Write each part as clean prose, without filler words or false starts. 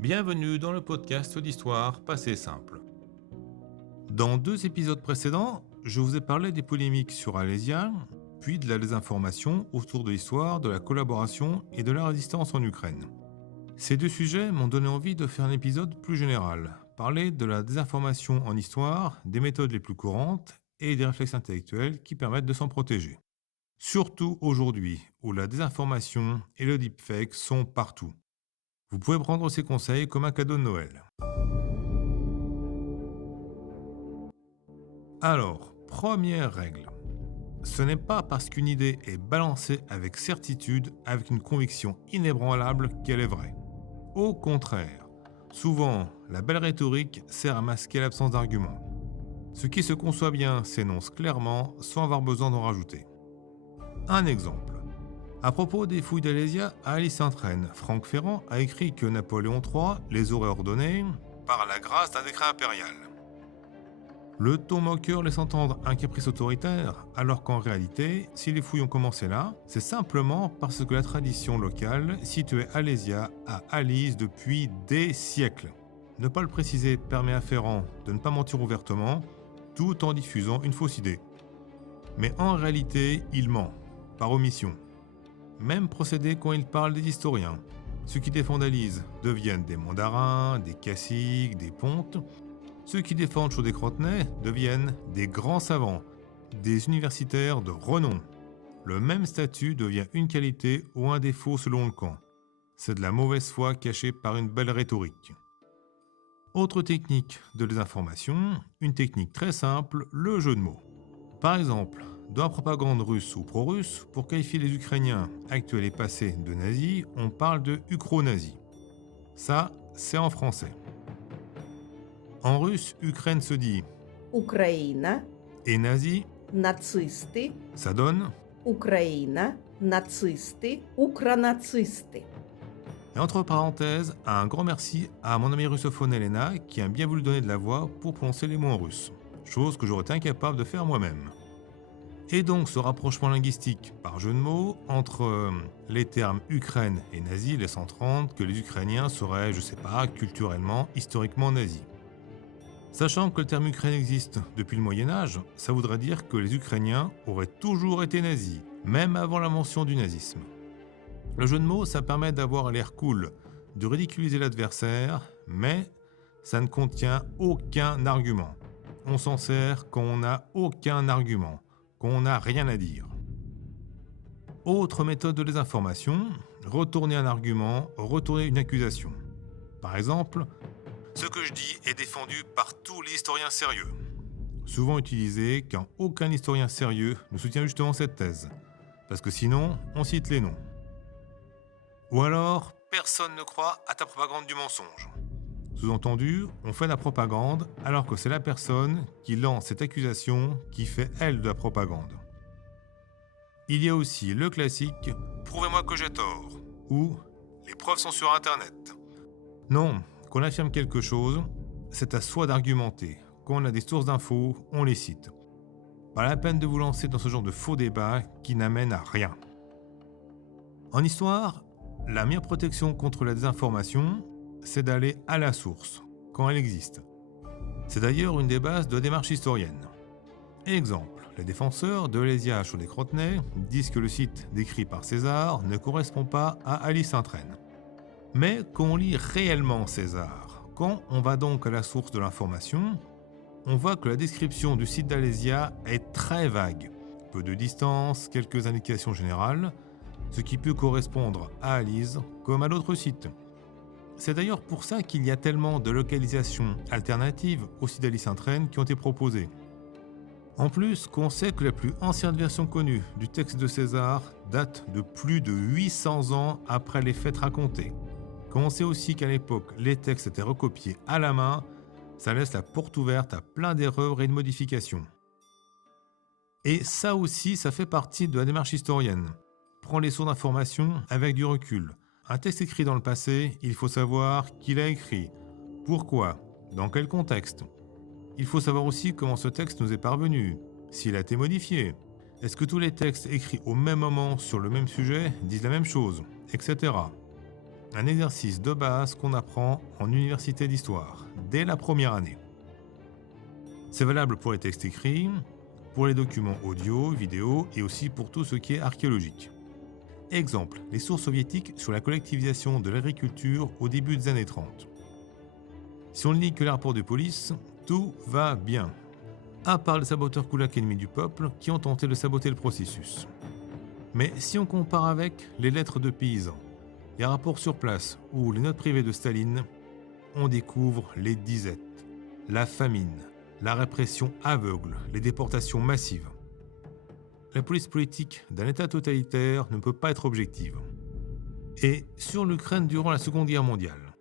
Bienvenue dans le podcast d'Histoire passée simple. Dans 2 épisodes précédents, je vous ai parlé des polémiques sur Alésia, puis de la désinformation autour de l'histoire, de la collaboration et de la résistance en Ukraine. Ces 2 sujets m'ont donné envie de faire un épisode plus général, parler de la désinformation en histoire, des méthodes les plus courantes et des réflexes intellectuels qui permettent de s'en protéger. Surtout aujourd'hui, où la désinformation et le deepfake sont partout. Vous pouvez prendre ces conseils comme un cadeau de Noël. Alors, première règle. Ce n'est pas parce qu'une idée est balancée avec certitude, avec une conviction inébranlable qu'elle est vraie. Au contraire, souvent, la belle rhétorique sert à masquer l'absence d'arguments. Ce qui se conçoit bien s'énonce clairement sans avoir besoin d'en rajouter. Un exemple. À propos des fouilles d'Alésia à Alys-Sainte-Reine, Franck Ferrand a écrit que Napoléon III les aurait ordonnées par la grâce d'un décret impérial. Le ton moqueur laisse entendre un caprice autoritaire, alors qu'en réalité, si les fouilles ont commencé là, c'est simplement parce que la tradition locale situait Alésia à Alys depuis des siècles. Ne pas le préciser permet à Ferrand de ne pas mentir ouvertement, tout en diffusant une fausse idée. Mais en réalité, il ment, par omission. Même procédé quand il parle des historiens. Ceux qui défendent Alys deviennent des mandarins, des caciques, des pontes. Ceux qui défendent Chaudey-Crotenay deviennent des grands savants, des universitaires de renom. Le même statut devient une qualité ou un défaut selon le camp. C'est de la mauvaise foi cachée par une belle rhétorique. Autre technique de désinformation, une technique très simple, le jeu de mots. Par exemple, dans la propagande russe ou pro-russe, pour qualifier les Ukrainiens actuels et passés de nazis, on parle de ukro-nazis. Ça, c'est en français. En russe, Ukraine se dit Україна, et nazi, нацисти, ça donne. Україна, нацисти, укронацисти. Et entre parenthèses, un grand merci à mon ami russophone Elena qui a bien voulu donner de la voix pour prononcer les mots en russe, chose que j'aurais été incapable de faire moi-même. Et donc ce rapprochement linguistique par jeu de mots entre les termes Ukraine et nazi laisse entendre que les Ukrainiens seraient, je sais pas, culturellement, historiquement nazis. Sachant que le terme Ukraine existe depuis le Moyen-Âge, ça voudrait dire que les Ukrainiens auraient toujours été nazis, même avant la mention du nazisme. Le jeu de mots, ça permet d'avoir l'air cool, de ridiculiser l'adversaire, mais ça ne contient aucun argument. On s'en sert quand on n'a aucun argument, quand on n'a rien à dire. Autre méthode de désinformation, retourner un argument, retourner une accusation. Par exemple, ce que je dis est défendu par tous les historiens sérieux. Souvent utilisé quand aucun historien sérieux ne soutient justement cette thèse, parce que sinon, on cite les noms. Ou alors, personne ne croit à ta propagande du mensonge. Sous-entendu, on fait de la propagande alors que c'est la personne qui lance cette accusation qui fait elle de la propagande. Il y a aussi le classique « Prouvez-moi que j'ai tort » ou « Les preuves sont sur Internet ». Non, quand on affirme quelque chose, c'est à soi d'argumenter. Quand on a des sources d'infos, on les cite. Pas la peine de vous lancer dans ce genre de faux débat qui n'amène à rien. En histoire, la meilleure protection contre la désinformation, c'est d'aller à la source, quand elle existe. C'est d'ailleurs une des bases de la démarche historienne. Exemple, les défenseurs de Alésia à Chaudey-Crotenay disent que le site décrit par César ne correspond pas à Alys-Sainte-Reine. Mais quand on lit réellement César, quand on va donc à la source de l'information, on voit que la description du site d'Alésia est très vague. Peu de distance, quelques indications générales, ce qui peut correspondre à Alys comme à d'autres sites. C'est d'ailleurs pour ça qu'il y a tellement de localisations alternatives au site d'Alys-Sainte-Reine qui ont été proposées. En plus, qu'on sait que la plus ancienne version connue du texte de César date de plus de 800 ans après les faits racontés. Quand on sait aussi qu'à l'époque, les textes étaient recopiés à la main, ça laisse la porte ouverte à plein d'erreurs et de modifications. Et ça aussi, ça fait partie de la démarche historienne. Prends les sources d'information avec du recul. Un texte écrit dans le passé, il faut savoir qui l'a écrit, pourquoi, dans quel contexte. Il faut savoir aussi comment ce texte nous est parvenu, s'il a été modifié. Est-ce que tous les textes écrits au même moment sur le même sujet disent la même chose, etc. un exercice de base qu'on apprend en université d'histoire, dès la première année. C'est valable pour les textes écrits, pour les documents audio, vidéo et aussi pour tout ce qui est archéologique. Exemple, les sources soviétiques sur la collectivisation de l'agriculture au début des années 30. Si on ne lit que les rapports de police, tout va bien. À part les saboteurs koulaks ennemis du peuple qui ont tenté de saboter le processus. Mais si on compare avec les lettres de paysans, les rapports sur place ou les notes privées de Staline, on découvre les disettes, la famine, la répression aveugle, les déportations massives. La police politique d'un État totalitaire ne peut pas être objective. Et sur l'Ukraine durant la Seconde Guerre mondiale,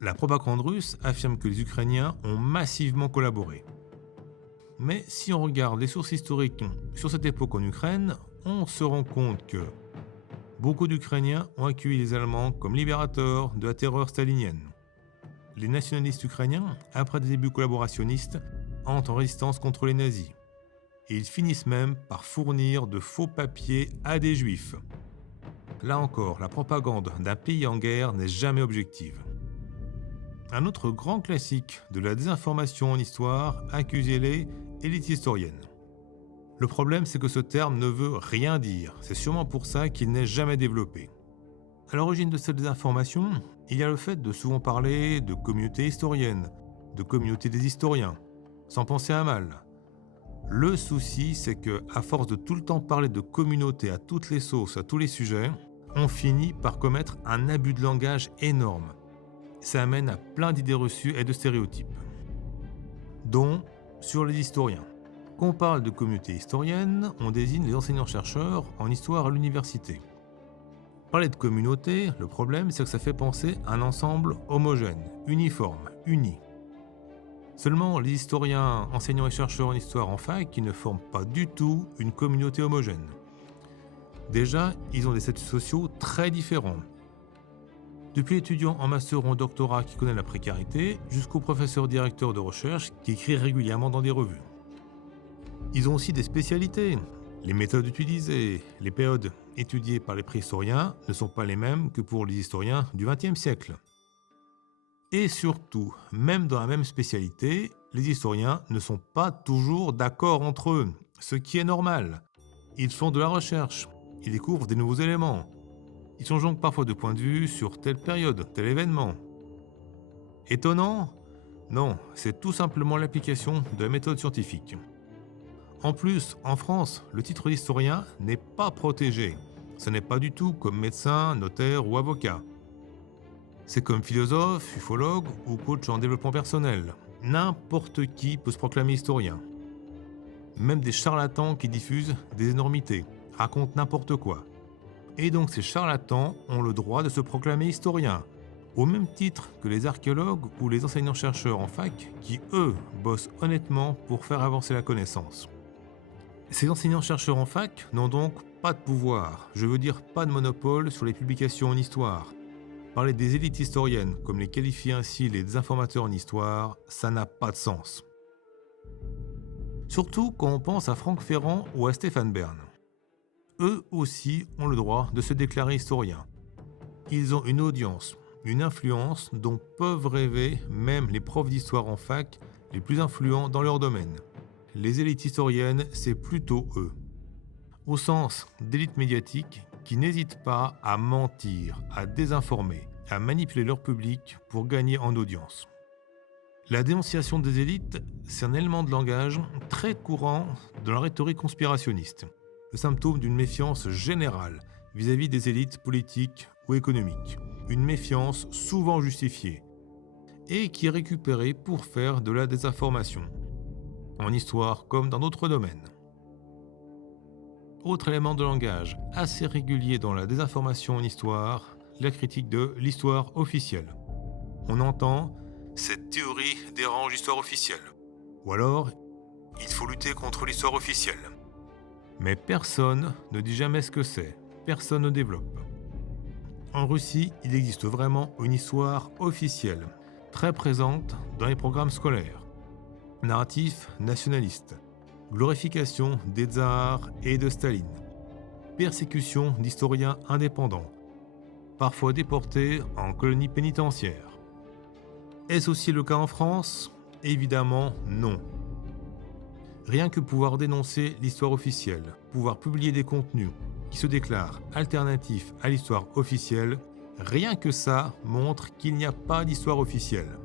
la propagande russe affirme que les Ukrainiens ont massivement collaboré. Mais si on regarde les sources historiques sur cette époque en Ukraine, on se rend compte que beaucoup d'Ukrainiens ont accueilli les Allemands comme libérateurs de la terreur stalinienne. Les nationalistes ukrainiens, après des débuts collaborationnistes, entrent en résistance contre les nazis. Et ils finissent même par fournir de faux papiers à des juifs. Là encore, la propagande d'un pays en guerre n'est jamais objective. Un autre grand classique de la désinformation en histoire, accusez-les élites historiennes. Le problème, c'est que ce terme ne veut rien dire. C'est sûrement pour ça qu'il n'est jamais développé. À l'origine de cette désinformation, il y a le fait de souvent parler de communauté historienne, de communauté des historiens, sans penser à mal. Le souci, c'est que, à force de tout le temps parler de communauté à toutes les sauces, à tous les sujets, on finit par commettre un abus de langage énorme. Ça amène à plein d'idées reçues et de stéréotypes. Dont sur les historiens. Quand on parle de communauté historienne, on désigne les enseignants-chercheurs en histoire à l'université. Parler de communauté, le problème, c'est que ça fait penser à un ensemble homogène, uniforme, uni. Seulement, les historiens, enseignants et chercheurs en histoire en fac qui ne forment pas du tout une communauté homogène. Déjà, ils ont des statuts sociaux très différents. Depuis l'étudiant en master ou en doctorat qui connaît la précarité, jusqu'au professeur directeur de recherche qui écrit régulièrement dans des revues. Ils ont aussi des spécialités. Les méthodes utilisées, les périodes étudiées par les préhistoriens ne sont pas les mêmes que pour les historiens du XXe siècle. Et surtout, même dans la même spécialité, les historiens ne sont pas toujours d'accord entre eux, ce qui est normal. Ils font de la recherche, ils découvrent des nouveaux éléments. Ils changent donc parfois de point de vue sur telle période, tel événement. Étonnant ? Non, c'est tout simplement l'application de la méthode scientifique. En plus, en France, le titre d'historien n'est pas protégé. Ce n'est pas du tout comme médecin, notaire ou avocat. C'est comme philosophe, ufologue ou coach en développement personnel. N'importe qui peut se proclamer historien. Même des charlatans qui diffusent des énormités, racontent n'importe quoi. Et donc ces charlatans ont le droit de se proclamer historiens, au même titre que les archéologues ou les enseignants-chercheurs en fac qui, eux, bossent honnêtement pour faire avancer la connaissance. Ces enseignants-chercheurs en fac n'ont donc pas de pouvoir, je veux dire pas de monopole sur les publications en histoire. Parler des élites historiennes, comme les qualifient ainsi les désinformateurs en histoire, ça n'a pas de sens. Surtout quand on pense à Franck Ferrand ou à Stéphane Bern. Eux aussi ont le droit de se déclarer historiens. Ils ont une audience, une influence dont peuvent rêver même les profs d'histoire en fac les plus influents dans leur domaine. Les élites historiennes, c'est plutôt eux. Au sens d'élites médiatiques qui n'hésitent pas à mentir, à désinformer, à manipuler leur public pour gagner en audience. La dénonciation des élites, c'est un élément de langage très courant dans la rhétorique conspirationniste, le symptôme d'une méfiance générale vis-à-vis des élites politiques ou économiques, une méfiance souvent justifiée, et qui est récupérée pour faire de la désinformation, en histoire comme dans d'autres domaines. Autre élément de langage assez régulier dans la désinformation en histoire, la critique de l'histoire officielle. On entend « cette théorie dérange l'histoire officielle » ou alors « il faut lutter contre l'histoire officielle ». Mais personne ne dit jamais ce que c'est, personne ne développe. En Russie, il existe vraiment une histoire officielle, très présente dans les programmes scolaires. Narratif nationaliste, glorification des tsars et de Staline, persécution d'historiens indépendants, parfois déportés en colonie pénitentiaire. Est-ce aussi le cas en France ? Évidemment non. Rien que pouvoir dénoncer l'histoire officielle, pouvoir publier des contenus qui se déclarent alternatifs à l'histoire officielle, rien que ça montre qu'il n'y a pas d'histoire officielle.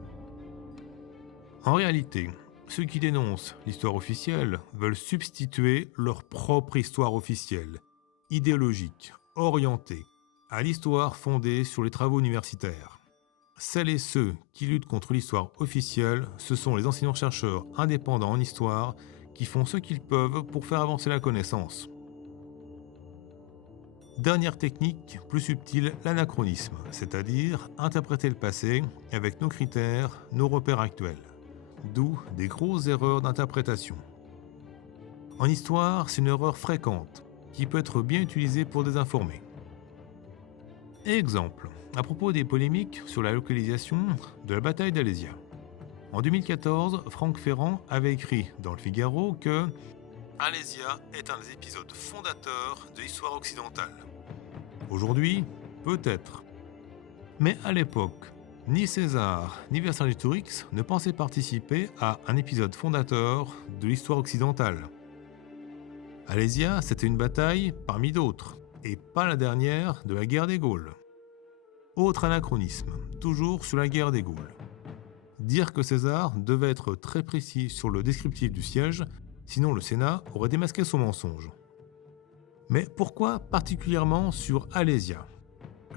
En réalité, ceux qui dénoncent l'histoire officielle veulent substituer leur propre histoire officielle, idéologique, orientée, à l'histoire fondée sur les travaux universitaires. Celles et ceux qui luttent contre l'histoire officielle, ce sont les enseignants-chercheurs indépendants en histoire qui font ce qu'ils peuvent pour faire avancer la connaissance. Dernière technique, plus subtile, l'anachronisme, c'est-à-dire interpréter le passé avec nos critères, nos repères actuels. D'où des grosses erreurs d'interprétation. En histoire, c'est une erreur fréquente qui peut être bien utilisée pour désinformer. Exemple, à propos des polémiques sur la localisation de la bataille d'Alésia. En 2014, Franck Ferrand avait écrit dans le Figaro que Alésia est un des épisodes fondateurs de l'histoire occidentale. Aujourd'hui, peut-être. Mais à l'époque, ni César ni Vercingétorix ne pensaient participer à un épisode fondateur de l'histoire occidentale. Alésia, c'était une bataille parmi d'autres, et pas la dernière de la guerre des Gaules. Autre anachronisme, toujours sur la guerre des Gaules. Dire que César devait être très précis sur le descriptif du siège, sinon le Sénat aurait démasqué son mensonge. Mais pourquoi particulièrement sur Alésia ?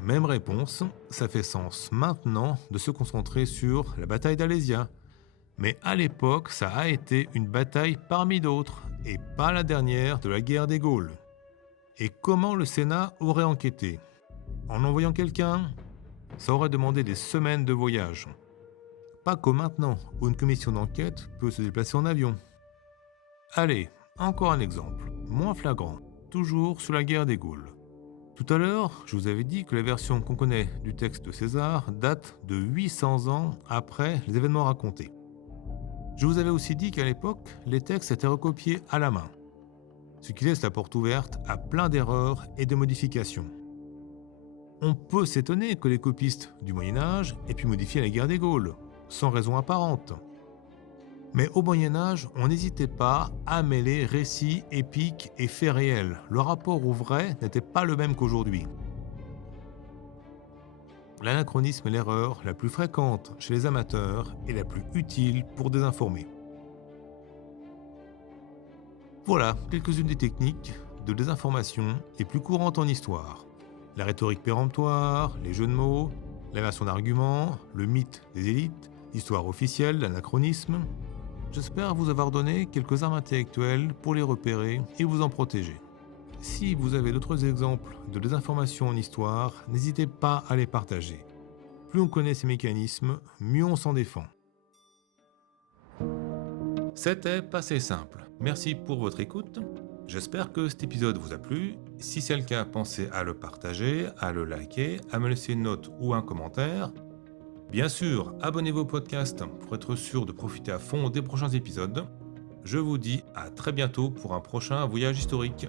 Même réponse, ça fait sens maintenant de se concentrer sur la bataille d'Alésia. Mais à l'époque, ça a été une bataille parmi d'autres, et pas la dernière de la guerre des Gaules. Et comment le Sénat aurait enquêté ? En envoyant quelqu'un ? Ça aurait demandé des semaines de voyage. Pas comme maintenant, où une commission d'enquête peut se déplacer en avion. Allez, encore un exemple, moins flagrant, toujours sur la guerre des Gaules. Tout à l'heure, je vous avais dit que la version qu'on connaît du texte de César date de 800 ans après les événements racontés. Je vous avais aussi dit qu'à l'époque, les textes étaient recopiés à la main, ce qui laisse la porte ouverte à plein d'erreurs et de modifications. On peut s'étonner que les copistes du Moyen-Âge aient pu modifier la guerre des Gaules, sans raison apparente. Mais au Moyen-Âge, on n'hésitait pas à mêler récits épiques et faits réels. Le rapport au vrai n'était pas le même qu'aujourd'hui. L'anachronisme est l'erreur la plus fréquente chez les amateurs et la plus utile pour désinformer. Voilà quelques-unes des techniques de désinformation les plus courantes en histoire. La rhétorique péremptoire, les jeux de mots, l'inversion d'arguments, le mythe des élites, l'histoire officielle, l'anachronisme. J'espère vous avoir donné quelques armes intellectuelles pour les repérer et vous en protéger. Si vous avez d'autres exemples de désinformation en histoire, n'hésitez pas à les partager. Plus on connaît ces mécanismes, mieux on s'en défend. C'était Passé simple. Merci pour votre écoute. J'espère que cet épisode vous a plu. Si c'est le cas, pensez à le partager, à le liker, à me laisser une note ou un commentaire. Bien sûr, abonnez-vous au podcast pour être sûr de profiter à fond des prochains épisodes. Je vous dis à très bientôt pour un prochain voyage historique.